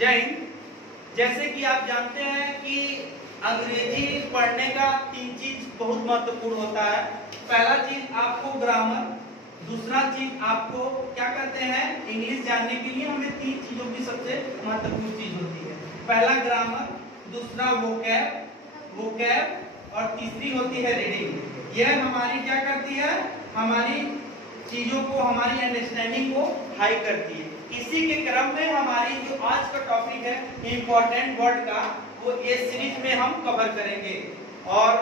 जय हिंद। जैसे कि आप जानते हैं कि अंग्रेजी पढ़ने का 3 चीज बहुत महत्वपूर्ण होता है। पहला चीज आपको ग्रामर, दूसरा चीज आपको क्या कहते हैं इंग्लिश जानने के लिए हमें 3 चीजों की सबसे महत्वपूर्ण चीज होती है। पहला ग्रामर, दूसरा वोकैब और तीसरी होती है रीडिंग। यह हमारी क्या करती है, हमारी चीजों को, हमारी अंडरस्टैंडिंग को हाई करती है। इसी के क्रम में हमारी जो आज का टॉपिक है इम्पोर्टेंट वर्ड का, वो इस सीरीज में हम कवर करेंगे। और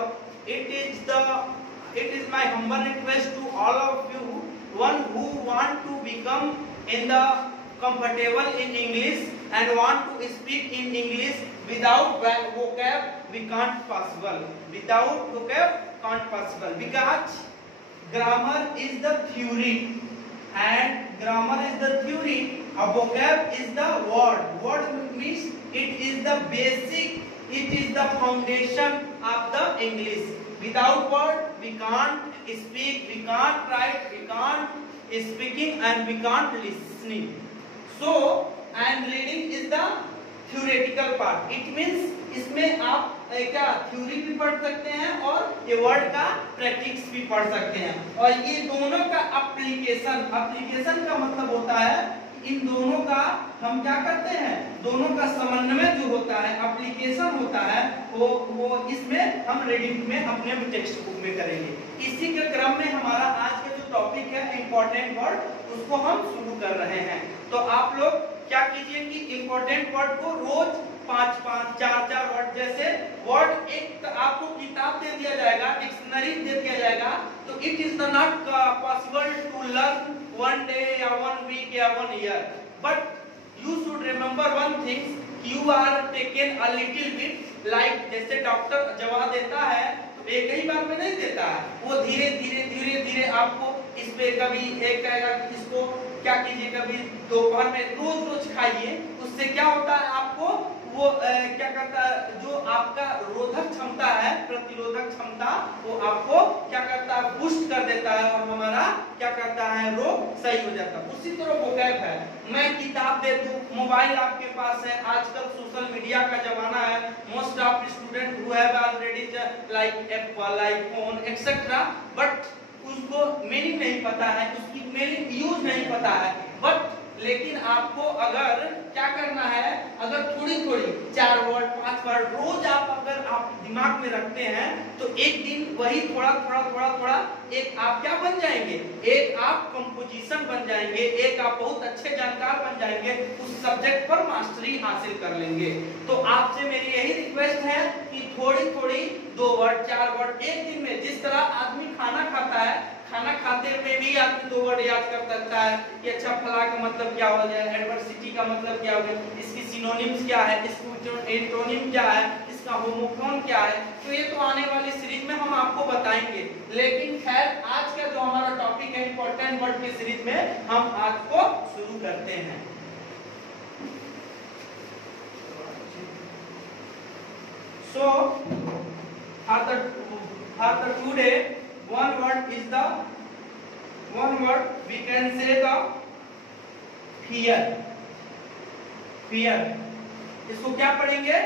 it is my humble request to all of you, one who want to become in the comfortable in English and want to speak in English without vocab, we can't possible. Without vocab can't possible, because grammar is the theory and grammar is the theory. A vocab is the word means it is the basic, it is the foundation of the English. Without word we can't speak, we can't write, we can't speaking and we can't listening. So and reading is the theoretical part. It means इसमें आप क्या theory भी पढ़ सकते हैं और ये word का प्रैक्टिस भी पढ़ सकते हैं। और ये दोनों का एप्लीकेशन का मतलब होता है इन दोनों का हम क्या करते हैं, दोनों का समन्वय जो होता है, एप्लीकेशन होता है, वो इसमें हम रीडिंग में अपने टेक्स्ट बुक में करेंगे। इसी के क्रम में हमारा आज का जो टॉपिक है इम्पोर्टेंट वर्ड, उसको हम शुरू कर रहे हैं। तो आप लोग क्या कीजिए कि इम्पोर्टेंट वर्ड को रोज 5-5, 4-4 वर्ड, जैसे वर्ड एक आपको किताब दे दिया जाएगा, डिक्शनरी दे दिया जाएगा, तो it is not possible to learn one day या 1 week या 1 year, but you should remember one thing, you are taken a little bit like जैसे डॉक्टर दवा देता है तो एक ही बार में नहीं देता है, वो धीरे धीरे आपको इस पे कभी एक कहेगा इसको क्या कीजिए, कभी दोपहर में रोज खाइए। उससे क्या होता है, आपको वो क्या करता है, जो आपका रोधक क्षमता है, प्रतिरोधक क्षमता, वो आपको क्या करता है, बूस्ट कर देता है और हमारा क्या करता है, रोग सही हो जाता है। उसी तरह वोकैब है, मैं किताब दे दूं, मोबाइल आपके पास है, आजकल सोशल मीडिया का जमाना है, most of student who have already like Apple, iPhone etcetera, but उसको मीनिंग नहीं पता है, उसकी मीनिंग यूज नहीं पता है। बट लेकिन आपको अगर क्या करना है, अगर थोड़ी 4 वर्ड 5 वर्ड रोज अगर आप दिमाग में रखते हैं तो एक दिन वही थोड़ा एक आप क्या बन जाएंगे, एक आप कंपोजिशन बन जाएंगे, एक आप बहुत अच्छे जानकार बन जाएंगे, उस सब्जेक्ट पर मास्टरी हासिल कर लेंगे। तो आपसे मेरी यही रिक्वेस्ट है कि थोड़ी 2 वर्ड 4 वर्ड एक दिन में, जिस तरह आदमी खाना खाता है, खाना खाते में भी आदमी 2 वर्ड याद कर सकता है कि अच्छा फला का मतलब क्या हो गया, एडवर्सिटी का मतलब क्या हो गया, इसकी सिनोनिम्स क्या है, इसकी एंटोनिम क्या है, इसका होमोफोन क्या है। तो ये तो आने वाली सीरीज में हम आपको बताएंगे। लेकिन खैर आज का जो हमारा टॉपिक है इंपॉर्टेंट वर्ड की सीरीज में, हम आज को शुरू करते हैं। So for the today one word we can say the fear। इसको क्या पढ़ेंगे,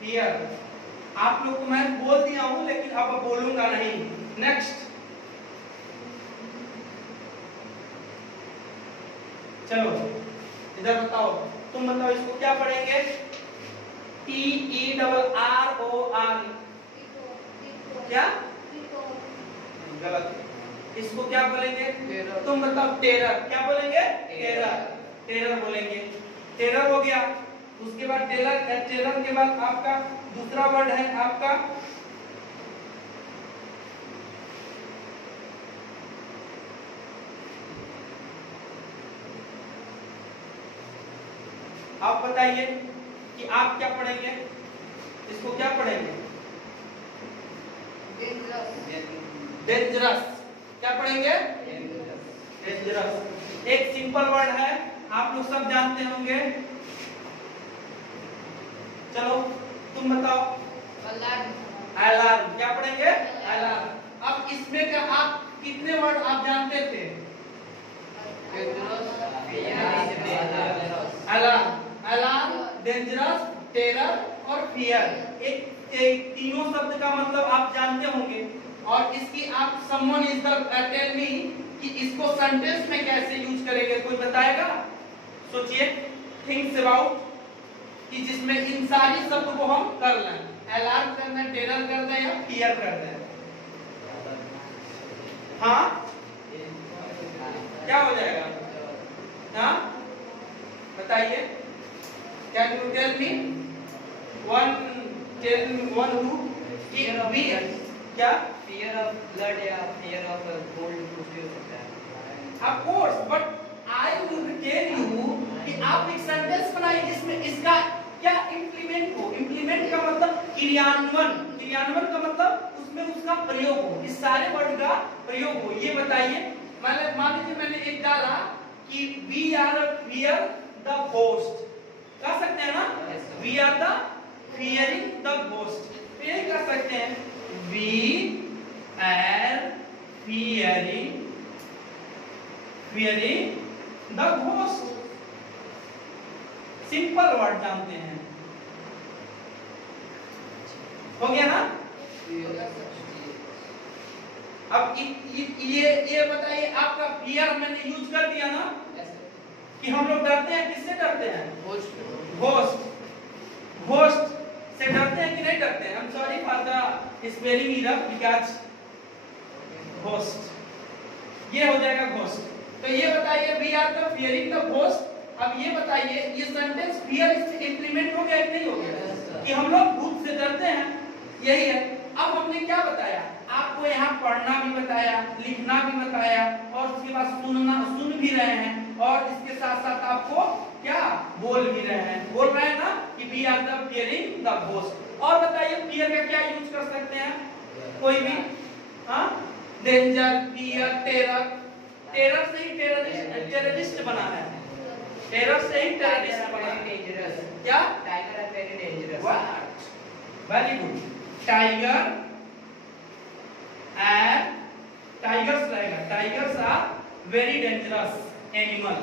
fear। आप लोग को मैं बोल दिया हूं लेकिन अब बोलूंगा नहीं। नेक्स्ट चलो इधर बताओ, तुम बताओ इसको क्या पढ़ेंगे, TERROR, क्या गलत, इसको क्या बोलेंगे, तुम बताओ, टेरर। क्या बोलेंगे, टेरर बोलेंगे। टेरर हो गया। उसके बाद टेरर के बाद आपका दूसरा वर्ड है आपका आप बताइए कि आप क्या पढ़ेंगे, इसको क्या पढ़ेंगे, डेंजरस। क्या पढ़ेंगे, डेंजरस। एक सिंपल वर्ड है, आप लोग सब जानते होंगे। चलो तुम बताओ, अलार्म। क्या पढ़ेंगे, अलार्म। अब इसमें क्या आप कितने वर्ड आप जानते थे, अलार्म। डेंजरस, टेरर और फियर। एक तीनों शब्द का मतलब आप जानते होंगे और इसकी आप someone is the tell me कि इसको सेंटेंस में कैसे यूज करेंगे, कोई बताएगा? सोचिए, थिंक्स अबाउट कि जिसमें इन सारी शब्द को हम कर लें, अलार्म कर दें, टेरर कर दें या फियर कर दें। हाँ, क्या हो जाएगा? हाँ बताइए, can you tell me one who be क्या? फियर ऑफ ब्लड या फियर ऑफ कोल्ड कुछ भी हो सकता है। Of course, but I will tell you कि आप एक सेंटेंस बनाइए जिसमें इसका क्या इंप्लीमेंट हो। इंप्लीमेंट का मतलब क्रियान्वयन, क्रियान्वयन का मतलब उसमें उसका प्रयोग हो, इस सारे वर्ड का प्रयोग हो। ये बताइए, मान लीजिए मैंने एक डाला कि we are fear the ghost, कह सकते हैं ना? We are the fearing the ghost, ये कर सकते हैं, we are fearing the ghost. Simple word जानते हैं, हो गया ना? अब ये बताइए, आपका फियर मैंने यूज कर दिया ना कि हम लोग डरते हैं, किससे डरते हैं? घोस्ट, घोस्ट से डरते हैं कि नहीं डरते हैं? I am sorry for the spelling error because ghost, ये हो जाएगा घोस्ट। तो ये बताइए, we are the fearing the ghost. अब ये बताइए, ये सेंटेंस फियर इसमें इंप्लीमेंट हो गया कि नहीं हो गया? कि हम लोग भूत से डरते हैं, यही है। अब हमने क्या बताया आपको? यहाँ पढ़ना भी बताया, लिखना भी बताया और उसके बाद सुन भी रहे हैं और इसके साथ साथ आपको क्या बोल भी रहे हैं, बोल रहे हैं ना कि we are the fearing the ghost. और बताइए फियर का क्या यूज कर सकते हैं? कोई भी? हाँ, डेंजर, फियर, टेरर। टेरर से ही टेररिस्ट बना है, टेरर से ही टेररिस्ट बना है। क्या? Tiger are very dangerous. Very good. Tiger and tigers रहेगा, tigers are very dangerous animal.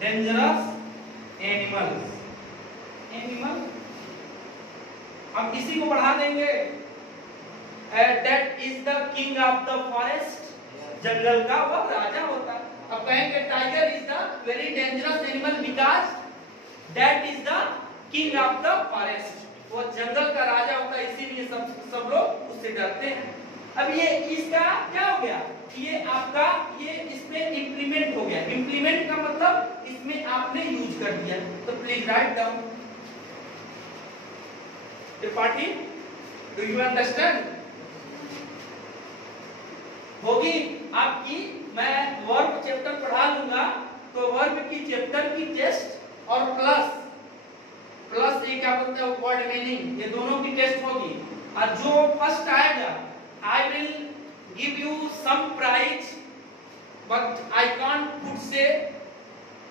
Dangerous animals, animal. अब इसी को बढ़ा देंगे, that is the king of the forest, जंगल का वह राजा होता है। अब कहेंगे tiger is the very dangerous animal because that is the king of the forest, वो जंगल का राजा होता है, इसीलिए सब लोग उससे डरते हैं। अब ये इसका क्या हो गया? ये आपका ये इसमें इंप्लीमेंट हो गया। इंप्लीमेंट का मतलब इसमें आपने यूज कर दिया। तो please write down. Tripathi, do you understand? होगी आपकी, मैं वर्ब चैप्टर पढ़ा लूंगा तो वर्ब की चैप्टर की टेस्ट और प्लस ये क्या बोलते हैं वर्ड मीनिंग, ये दोनों की टेस्ट होगी। और जो फर्स्ट आएगा I will give you some prize, but I can't put से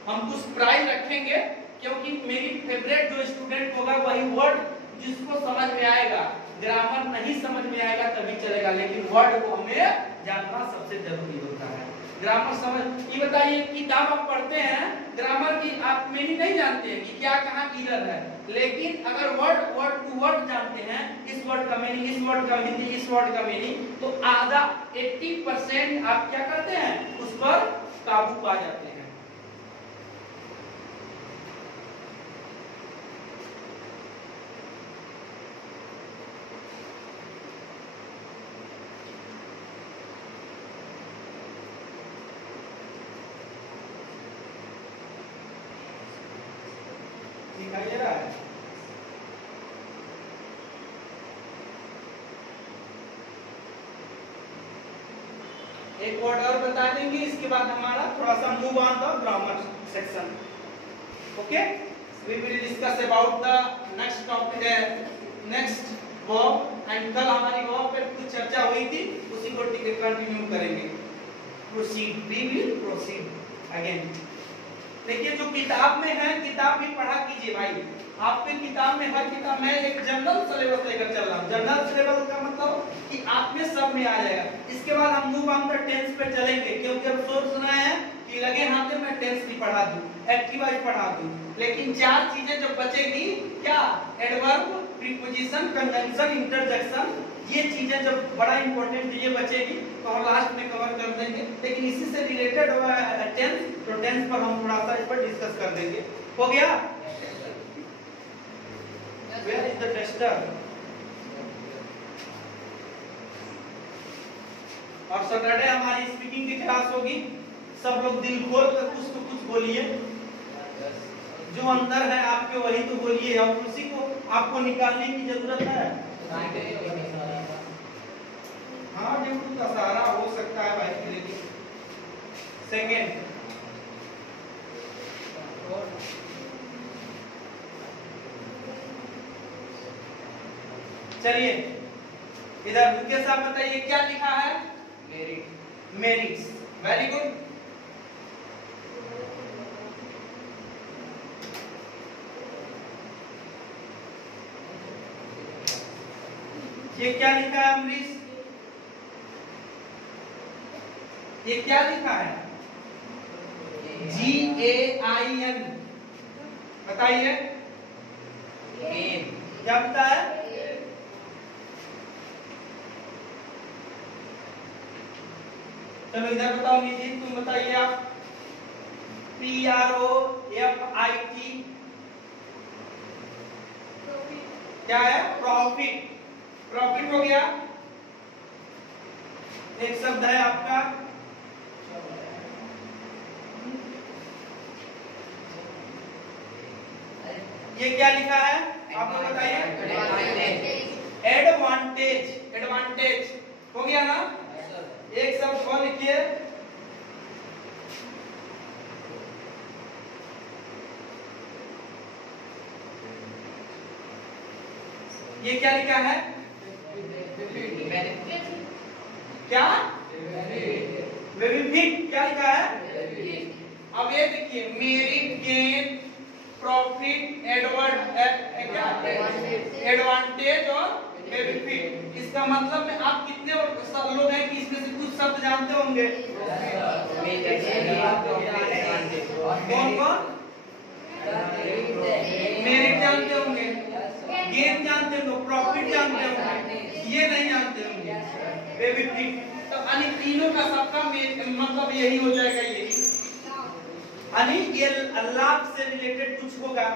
हम कुछ प्राइज रखेंगे क्योंकि मेरी फेवरेट जो स्टूडेंट होगा वही वर्ड जिसको समझ में आएगा, ग्रामर नहीं समझ में आएगा तभी चलेगा, लेकिन वर्ड को हमें जानना सबसे जरूरी होता है। ग्रामर समझ, ये बताइए किताब आप पढ़ते हैं, ग्रामर की आप मीनिंग नहीं जानते हैं कि क्या कहाँ एरर है, लेकिन अगर वर्ड टू वर्ड जानते हैं, इस वर्ड का मीनिंग, इस वर्ड का हिंदी, इस वर्ड का मीनिंग, तो आधा 80% आप क्या करते हैं, उस पर काबू पा जाते हैं। दिखाई दे रहा है? एक वर्ड और बता देंगे, इसके बाद हमारा थोड़ा सा move on the grammar section. Okay, we will discuss about the next topic, next verb, and कल हमारी वर्ब पे कुछ चर्चा हुई थी, उसी को कंटिन्यू करेंगे। Proceed, we will proceed again. देखिए जो किताब में है, किताब भी पढ़ा कीजिए भाई। आपके किताब में, हर किताब में एक जनरल सिलेबस लेकर चल रहा हूं। जनरल सिलेबस का मतलब कि आप में सब में आ जाएगा। इसके बाद हम मूव ऑन द टेंस पे चलेंगे, क्योंकि अब सोच रहे हैं कि लगे हाथ में मैं टेंस भी पढ़ा दूं, एक्टिव वॉइस पढ़ा दूं, लेकिन चार चीजें जब बचेगी, क्या? एडवर्ब, प्रीपोजिशन, कंजंक्शन, इंटरजेक्शन, ये चीजें जब बड़ा इंपॉर्टेंट ये बचेगी तो हम लास्ट में कवर कर देंगे। लेकिन इसी से रिलेटेड टेंस, तो टेंस पर हम थोड़ा सा इस पर डिस्कस कर देंगे। हो गया? Where is the tester? और सैटरडे हमारी स्पीकिंग की क्लास होगी। सब लोग दिल खोल कर कुछ तो कुछ बोलिए, जो अंदर है आपके वही तो बोलिए, और उसी को आपको निकालने की जरूरत है। हाँ, यूट्यूब का सहारा हो सकता है भाई, लेकिन सेकेंड चलिए इधर मुकेश साहब बताइए क्या लिखा है? मेरिट। Merits, very good. ये क्या लिखा है अमरीश? ये क्या लिखा है? GAIN, बताइए क्या पता है? चलो इधर बताओ नितिन, तुम बताइए आप। PROFIT क्या है? प्रॉफिट। प्रॉफिट हो गया, एक शब्द है आपका। ये क्या लिखा है आप लोग बताइए? एडवांटेज। एडवांटेज हो गया ना? एक शब्द और लिखिए। ये क्या लिखा है? क्या? बेनिफिट। क्या लिखा है? अब ये देखिए, मेरिट, गेन, प्रॉफिट, एडवांटेज और बेनिफिट। इसका मतलब में आप कितने लोग हैं कि इसमें से कुछ शब्द जानते होंगे? कौन कौन? मेरिट जानते होंगे, गेन जानते होंगे, प्रॉफिट जानते होंगे, ये नहीं जानते होंगे बेनिफिट। तो यानी तीनों का सबका मतलब यही हो जाएगा, यही यानी ये लाभ से रिलेटेड कुछ होगा।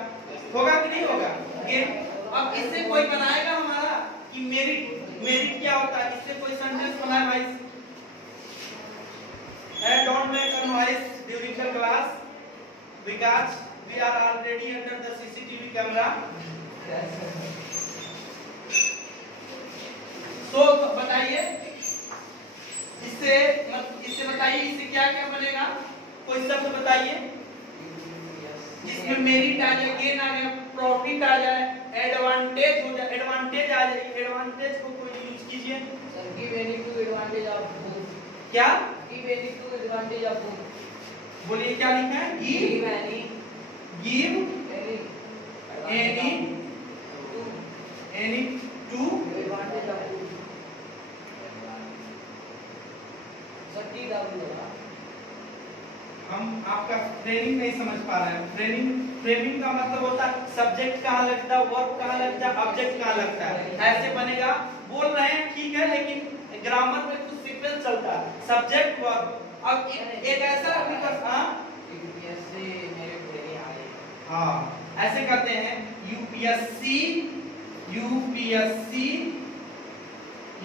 होगा कि नहीं होगा? गेन। अब इससे कोई बनाएगा हमारा कि मेरिट, मेरिट क्या होता है? इससे कोई सेंटेंस बनाए भाई? Don't make a noise during the class because we are already under the CCTV camera. तो बताइए इससे बताइए, इससे क्या क्या बनेगा? कोई शब्द बताइए जिसमें मेरिट आ जाए, गेन आ जाए, प्रॉफिट आ जाए, एडवांटेज हो जाए। एडवांटेज आ जाए, एडवांटेज को कोई यूज कीजिए। Sir, give any two advantage of both. क्या? Give any two advantage of both. बोलिए क्या लिखा है? Give any, give any any two advantage of both. Sir, T W हम आपका फ्रेमिंग नहीं समझ पा रहे हैं। फ्रेमिंग का मतलब होता है सब्जेक्ट कहाँ लगता है, वर्ब कहाँ लगता है, ऑब्जेक्ट कहाँ लगता है, ऐसे बनेगा। बोल रहे हैं ठीक है, लेकिन ग्रामर में कुछ सीक्वेंस चलता है, सब्जेक्ट वर्ब। अब एक ऐसा यूपीएससी मेरे वेरी हाई। हाँ, ऐसे करते हैं।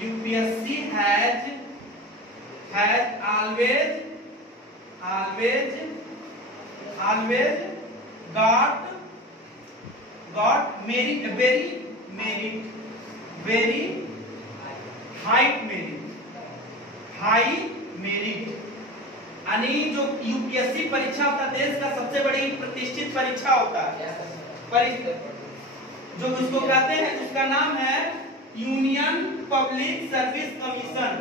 UPSC has always got very high merit। यानी जो यूपीएससी परीक्षा होता है, देश का सबसे बड़ी प्रतिष्ठित परीक्षा होता है, जो उसको कहते हैं, उसका नाम है union public service commission,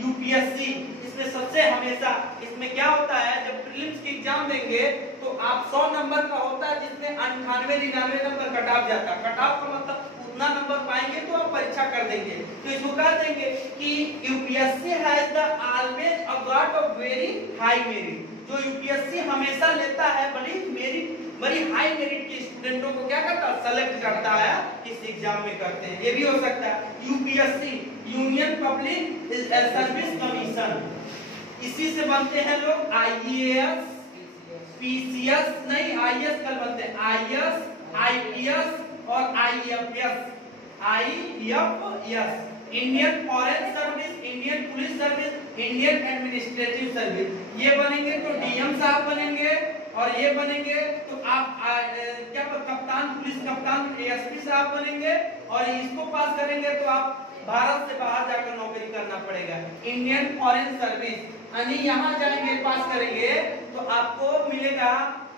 UPSC. इसमें सबसे हमेशा इसमें क्या होता है, जब प्रीलिम्स की एग्जाम देंगे तो आप 100 नंबर का होता है, जिसमें 98-99 नंबर कट ऑफ जाता है। कट ऑफ का मतलब उतना नंबर पाएंगे तो आप परीक्षा कर देंगे। तो इसको कह देंगे कि UPSC has the always a got a very high merit. जो यूपीएससी हमेशा लेता है, बड़ी हाई मेरिट के स्टूडेंटों को क्या करता है, सेलेक्ट करता है, इस एग्जाम में करते हैं। ये भी हो सकता है UPSC, union public service commission, इसी से बनते हैं लोग आईएएस, पीसीएस नहीं, आईएएस कल बनते हैं, आईएएस, आईपीएस और IFS. IFS Indian foreign service, Indian police service, Indian administrative service. ये बनेंगे तो डीएम साहब बनेंगे, और ये बनेंगे तो आप क्या कप्तान, पुलिस कप्तान, एएसपी साहब बनेंगे, और इसको पास करेंगे तो आप भारत से बाहर जाकर नौकरी करना पड़ेगा। इंडियन फॉरेन सर्विस, यानी यहाँ जाएंगे, पास करेंगे तो आपको मिलेगा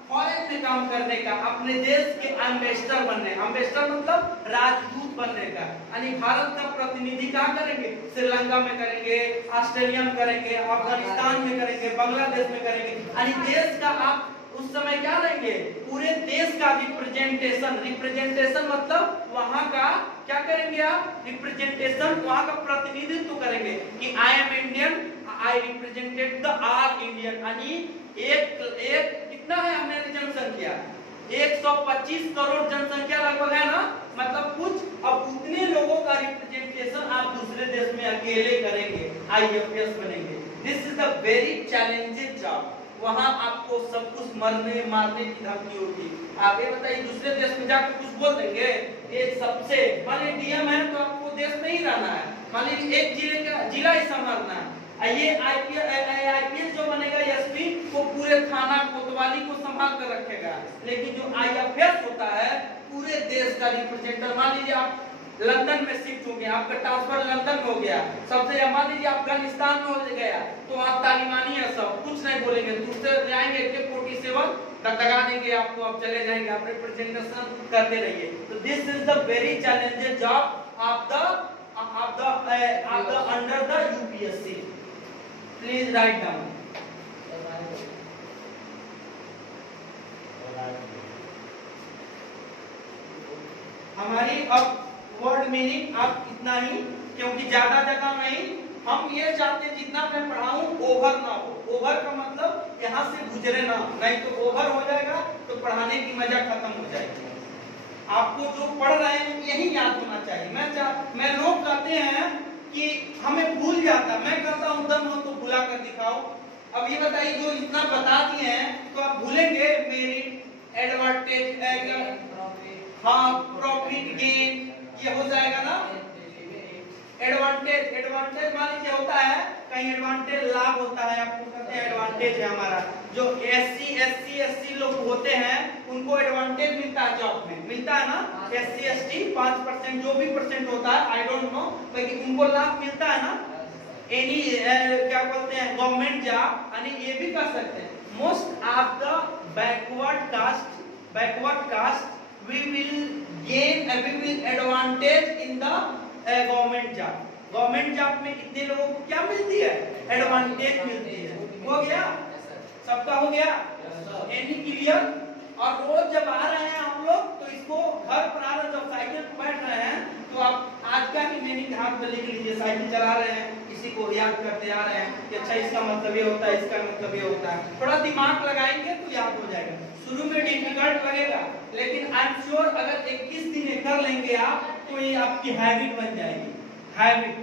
फॉरेन में काम करने का, अपने देश के एम्बेसडर बनने, एम्बेसडर मतलब राजदूत बनने का, यानी भारत का प्रतिनिधि कहाँ करेंगे, श्रीलंका में करेंगे, ऑस्ट्रेलिया में करेंगे, अफगानिस्तान में करेंगे, बांग्लादेश में करेंगे, यानी देश का आप उस समय क्या लेंगे, पूरे देश का रिप्रेजेंटेशन। रिप्रेजेंटेशन मतलब वहां का क्या करेंगे आप, रिप्रेजेंटेशन, वहां का प्रतिनिधित्व करेंगे कि I am Indian, I represented the all Indian. यानी एक कितना है हमारी जनसंख्या, 125 करोड़ जनसंख्या लगभग है ना, मतलब कुछ, अब उतने लोगों का रिप्रेजेंटेशन आप दूसरे देश में अकेले करेंगे, आईएफएस बनेंगे। This is the very challenging job. वहां आपको सब कुछ मरने मारने की धमकी होगी। आप ये बताइए, दूसरे देश में जाकर कुछ बोल देंगे, एक सबसे मान लीजिए डीएम है तो आपको देश में ही रहना है, मान लीजिए एक जिले का जिला ही संभालना है। ये आईपीएस जो बनेगा एसपी, वो पूरे थाना कोतवाली को संभाल कर रखेगा, लेकिन जो आईएफएस होता है पूरे देश का रिप्रेजेंटेटिव। मान लीजिए आप लंदन में शिफ्ट हो गए, आपका ट्रांसफर लंदन में हो गया, सबसे मान लीजिए अफगानिस्तान में हो गया, तो आप तालिबानी है, सब कुछ नहीं बोलेंगे, दूसरे जाएंगे AK-47 दगा देंगे आपको, आप चले जाएंगे, आप रिप्रेजेंटेशन करते रहिए। तो this is the very challenging job of the under the UPSC. Please write down. हमारी अब वर्ड मीनिंग आप इतना ही, क्योंकि ज्यादा जगह नहीं, हम ये चाहते जितना मैं पढ़ाऊं ओवर ना हो। ओवर का मतलब यहाँ से गुजरे ना, नहीं तो ओवर हो जाएगा तो पढ़ाने की मजा खत्म हो जाएगी। आपको जो पढ़ रहे हैं यही याद होना चाहिए। मैं लोग कहते हैं कि हमें भूल जाता, मैं कहता हूँ दम हो तो भुला कर दिखाओ। अब ये बताइए, जो इतना बता दिए हैं तो आप भूलेंगे मेरिट, एडवांटेज, हाँ प्रॉफिट गेन, ये हो जाएगा ना। एडवांटेज मान लीजिए होता है, कहीं एडवांटेज लाभ होता है, आपको कहते हैं एडवांटेज है हमारा। जो SC लोग होते हैं उनको एडवांटेज मिलता है, जॉब में मिलता है ना, SC ST 5% जो भी परसेंट होता है, आई डोंट नो, लेकिन उनको लाभ मिलता है ना। एनी क्या बोलते हैं, गवर्नमेंट जॉब, यानी ये भी कर सकते हैं। Most of the backward caste we will gain advantage in the government job। Government job में कितने लोगों को क्या मिलती है, एडवांटेज मिलती है। हो गया, सबका हो गया, एनी क्लियर। और रोज जब आ रहे हैं हम लोग तो इसको घर पर आ रहे, जब साइकिल पर बैठ रहे हैं तो आप आज का ही मीनिंग हाथ में लिख लीजिए। साइकिल चला रहे हैं, इसी को याद करते आ रहे हैं कि अच्छा इसका मतलब ये होता है, इसका मतलब ये होता है। थोड़ा दिमाग लगाएंगे तो याद हो जाएगा। शुरू में डिफिकल्ट लगेगा, लेकिन आई एम श्योर अगर 21 दिन कर लेंगे आप तो ये आपकी हैबिट बन जाएगी। हैबिट,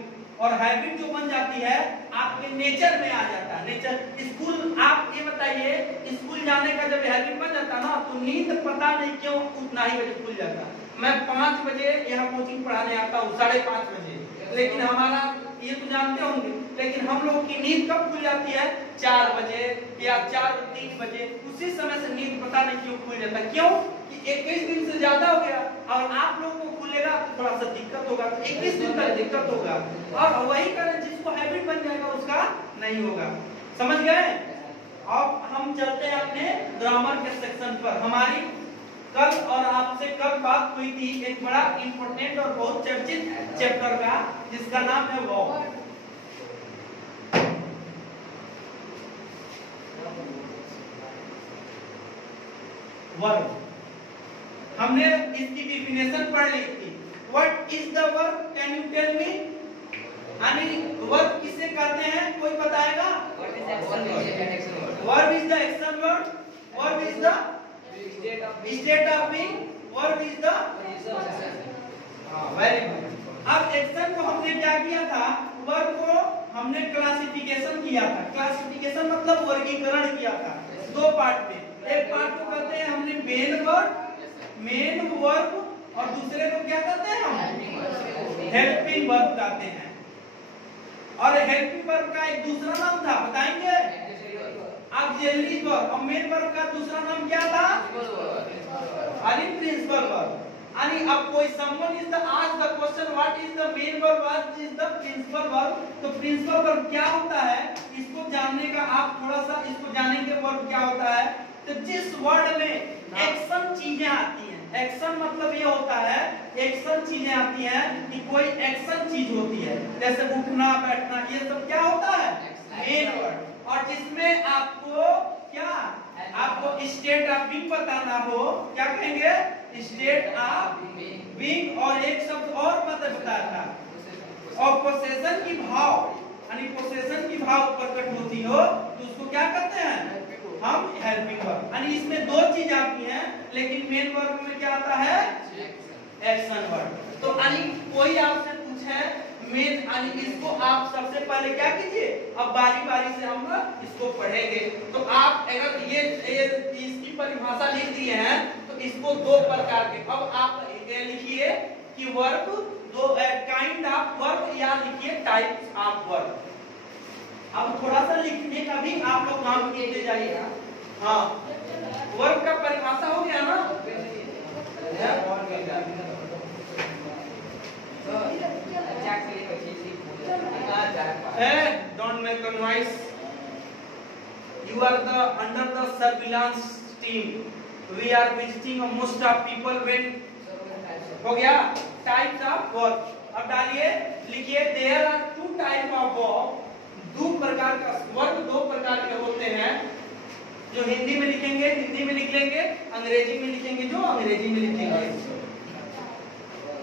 और हैबिट जो बन जाती है आपके नेचर में आ जाता है। नेचर, स्कूल, आप ये बताइए, स्कूल जाने का जब हैबिट बन जाता है ना तो नींद पता नहीं क्यों उतना ही बजे खुल जाता है। मैं 5 बजे यहाँ कोचिंग पढ़ाने आता हूँ, 5:30 बजे, लेकिन हमारा ये तो जानते होंगे, लेकिन हम लोग की नींद कब खुल जाती है, 4 बजे या 4-3 बजे। उसी समय से नींद पता नहीं क्यों खुल जाता है, क्यों कि 21 दिन से ज्यादा हो गया। और आप लोगों को खुलेगा तो थोड़ा सा दिक्कत होगा, 21 दिन तक दिक्कत होगा। और वही कारण जिसको हैबिट बन जाएगा उसका नहीं होगा। समझ गए? अब हम चलते हैं अपने ग्रामर के सेक्शन पर। हमारी कल और आपसे कल बात हुई थी एक बड़ा इंपॉर्टेंट और बहुत चर्चित चैप्टर का, जिसका नाम है वर्ब। वर्ब हमने इसकी डिफिनेशन पढ़ ली थी। What is the verb, can you tell me? यानी वर्ब किसे कहते हैं, कोई बताएगा? Verb is the the State of being. State of being, verb is the very good. अब एक्शन को हमने क्या किया था, वर्ब को हमने क्लासिफिकेशन किया था। क्लासिफिकेशन मतलब वर्गीकरण किया था दो पार्ट में। एक पार्ट को कहते हैं हमने मेन वर्ब और दूसरे को क्या कहते हैं हम हेल्पिंग वर्ब कहते हैं। और हेल्पिंग वर्ब का एक दूसरा नाम था, बताएंगे? Auxiliary verb. और मेन वर्ब का दूसरा नाम क्या था? अरे प्रिंसिपल वर्ब। आणि अब कोई someone is the ask the question what is the main verb, what is the principal verb, तो principal verb क्या होता है इसको जानने का आप थोड़ा सा इसको जानेंगे। वर्ब क्या होता है, तो जिस वर्ड में एक्शन चीजें आती हैं, एक्शन मतलब ये होता है एक्शन चीजें आती हैं कि कोई एक्शन चीज होती है, जैसे उठना बैठना, ये सब क्या होता है मेन वर्ड। और जिसमें आपको क्या, आपको स्टेट ऑफ बीइंग बताना हो, क्या कहेंगे स्टेट ऑफ बीइंग, और एक शब्द और मतलब बताता और पोसेशन की भाव, यानी पोसेशन की भाव प्रकट होती हो तो उसको क्या कहते हैं हम हेल्पिंग वर्ब। यानी इसमें दो चीज आती हैं लेकिन मेन वर्ब में क्या आता है एक्शन वर्ब। तो यानी कोई आपसे पूछे मेन, यानी इसको आप सबसे पहले क्या कीजिए, अब बारी बारी से हम इसको पढ़ेंगे। तो आप अगर ये इसकी परिभाषा लिख दिए हैं तो इसको दो प्रकार के, अब आप लिखिए कि वर्ब दो काइंड ऑफ वर्ब या लिखिए टाइप्स ऑफ वर्ब। अब थोड़ा सा लिखने का भी आप लोग काम करते जाइएगा। हाँ, वर्ब का परिभाषा हो गया ना? Don't make a noise. You are under the surveillance team. We are visiting most of people when हो गया types of verb। अब डालिए लिखिए there are two type of verb, दो प्रकार का वर्ब दो प्रकार के होते हैं। जो हिंदी में लिखेंगे हिंदी में लिख लेंगे, अंग्रेजी में लिखेंगे जो अंग्रेजी में लिखेंगे।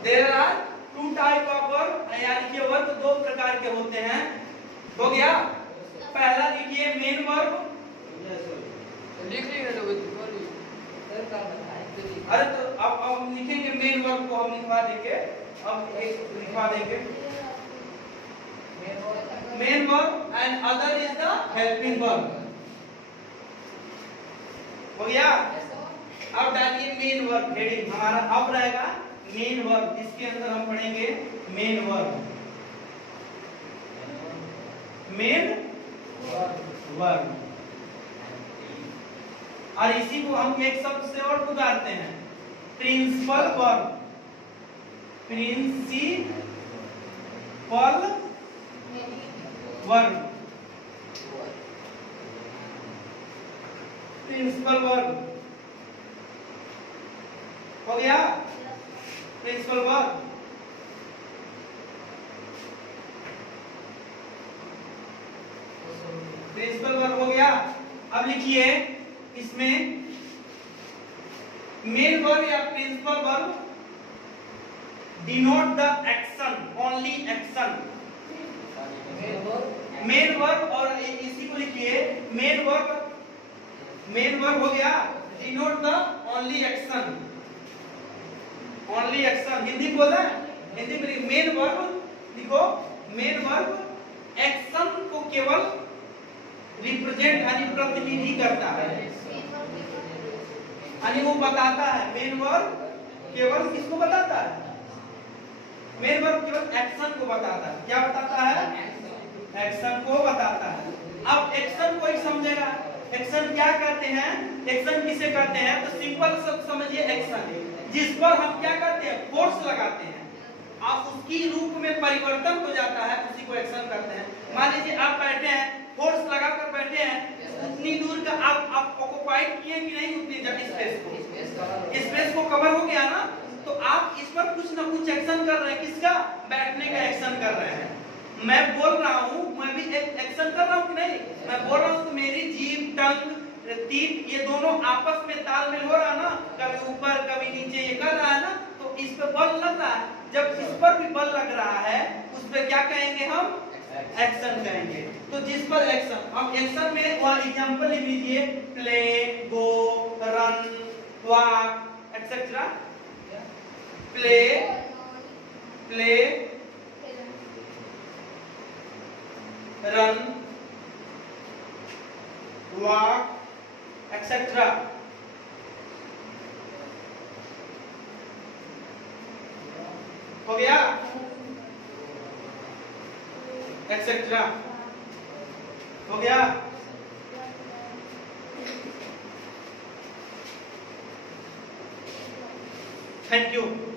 There are two type of verb, यानी कि वर्ब दो प्रकार के होते हैं। हो गया, पहला लिखिए मेन वर्ब। अरे तो अब हम लिखेंगे मेन वर्ब को हम लिखवा देंगे, अब एक लिखवा देंगे main verb and other is the helping verb. हो गया, अब डालिए मेन वर्ब हेडिंग हमारा अब रहेगा मेन वर्ब। इसके अंदर हम पढ़ेंगे मेन वर्ब, मेन वर्ब। और इसी को हम एक शब्द से और पुकारते हैं principal verb. Principal verb, principal verb. हो गया प्रिंसिपल वर्ब। प्रिंसिपल वर्ब हो गया। अब लिखिए इसमें मेन वर्ब या principal verb denote the action, only action. Main verb और इसी को लिखिए मेन वर्ब हो गया denote the only action, only action. Hindi बोला, हिंदी में मेन वर्ब लिखो, मेन वर्ब एक्शन को केवल रिप्रेजेंट यानी प्रतिनिधि करता है, यानी वो बताता है। मेन वर्ब केवल किसको बताता है, मेन वर्ब केवल एक्शन को बताता है। क्या बताता है, एक्शन को बताता है। अब एक्शन को एक समझेगा, एक्शन क्या कहते हैं, एक्शन किसे कहते हैं, तो सिंपल सब समझिए एक्शन जिस पर हम क्या करते हैं फोर्स लगाते हैं, आप उसकी रूप में परिवर्तन हो जाता है, उसी को एक्शन कहते हैं। मान लीजिए आप बैठे हैं, फोर्स लगाकर बैठे हैं, उतनी दूर का आप ऑक्युपाइड किए कि नहीं, उतनी स्पेस को कवर हो गया ना, तो आप इस पर कुछ ना कुछ एक्शन कर रहे हैं। किसका, बैठने का एक्शन कर रहे हैं। मैं बोल रहा हूँ, मैं भी एक एक्शन कर रहा हूँ कि नहीं, मैं बोल रहा हूँ तो मेरी जीभ टंग तीत ये दोनों आपस में तालमेल हो रहा ना, कभी ऊपर कभी नीचे ये कर रहा है ना, तो इस पे बल लग रहा है। जब इस पर भी बल लग रहा है उस पे क्या कहेंगे हम, एक्शन कहेंगे। तो जिस पर एक्शन, अब एक्शन में वहां एग्जांपल लिख लीजिए प्ले, गो, run, walk, etc. Play, run, walk, etc. हो गया? etc. हो गया? Thank you.